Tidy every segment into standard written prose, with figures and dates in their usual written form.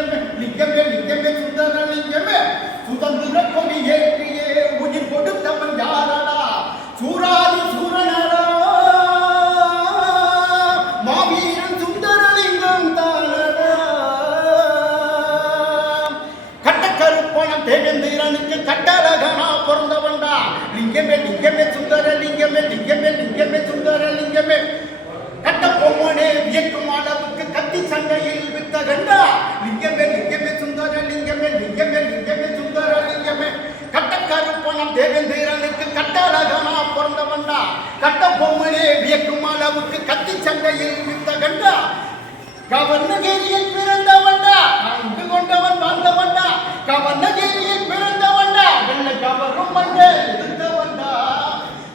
லிங்கமே லிங்கமே லிங்கமே சுந்தர லிங்கமே சுதந்திர கொடி ஏற்றியே உயிர் கொடுத்தவன் யாரடா சூராதி சூரனடா மாவீரன் சுந்தரலிங்கம் தானடா கட்டக்கருப்பணம் தேவேந்திரனுக்கு கட்டழகனா பிறந்தவன்டா லிங்கமே லிங்கமே சுந்தர லிங்கமே லிங்கமே லிங்கமே சுந்தர லிங்கமே கட்ட பொம்மனே வியக்கும் அளவுக்கு கத்தி சண்டையில் வித்த கண்டா லிங்கமே லிங்கமே சுந்தர லிங்கமே லிங்கமே லிங்கமே சுந்தர லிங்கமே கட்டக்கருப்பணம் தேவேந்திரனுக்கு கட்டழகனா பிறந்தவன்டா கட்ட பொம்மனே வியக்கும் அளவுக்கு கத்தி சண்டையில் வித்த கண்டா கவர்ணகிரியில் பிறந்தவன்டா அங்கு கொண்டவன் வாழ்ந்தவன்டா கவர்ணகிரியில் பிறந்தவன்டா வெள்ள கவரும் மண்டே இருந்தவன்டா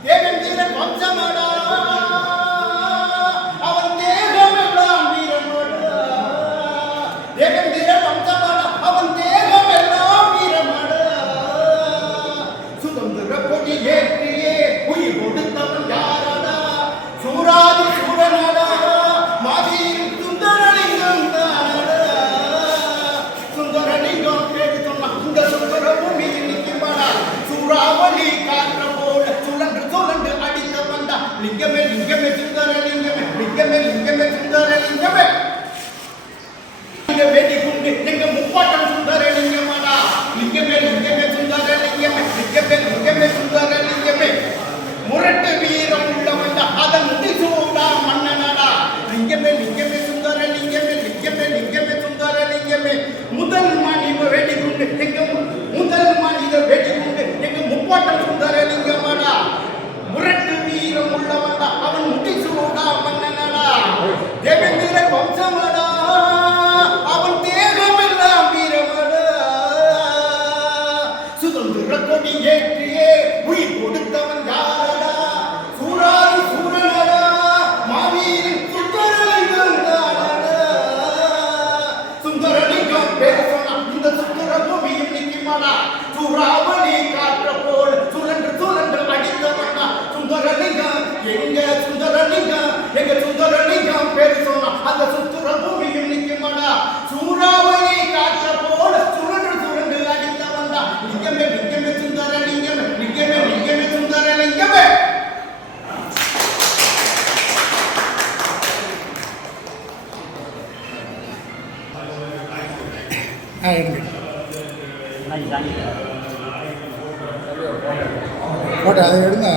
தேவேந்திரன் வம்சமடா லிங்கமே லிங்கமே சுந்தர லிங்கமே லிங்கமே லிங்கமே சுந்தர லிங்கமே வேடி குண்டு எங்க முப்பாட்டம் சுந்தர லிங்கமாடா லிங்கமே லிங்கமே சுந்தர லிங்கமே லிங்கமே லிங்கமே சுந்தர லிங்கமே முரட்டு வீரம் உள்ளவன்டா அதன் முடிசூடா மன்னனடா லிங்கமே லிங்கமே சுந்தர லிங்கமே லிங்கமே லிங்கமே சுந்தர லிங்கமே முதல் மனித வேடி குண்டு எங்க முதல் மனித வேடி குண்டு எங்க முப்பாட்டம் சுந்தர லிங்கமாடா முரட்டு வீரம் உள்ளவன்டா அவன் முடிசூடா மன்னனடா தேவேந்திர வம்சமடா அவன் தேகமெல்லாம் வீரமடா சுதந்திர கொடி ஏற்றியே உயிர் கொடுத்தவன் யாரடா சூராதி சூரனடா மாவீரன் சுந்தரலிங்கம் தானடா சுந்தரலிங்கம் பேர் சொன்னா இந்த சுந்தர பூமியும் நிற்குமாடா சூறாவளி காற்ற போல் சுழன்று சுழன்று அடித்தவன்டா சுந்தரலிங்கம் எங்க சுந்தரலிங்கம் எங்க சுந்தரலிங்கம் பேர் சொன்னா அந்த சுந்தர பூமியும் நிற்குமாடா சூறாவளி காற்ற போல் சுழன்று சுழன்று அடித்தவன்டா லிங்கமே லிங்கமே சுந்தர லிங்கமே லிங்கமே லிங்கமே சுந்தர லிங்கமே போட்டு அதை எடுங்க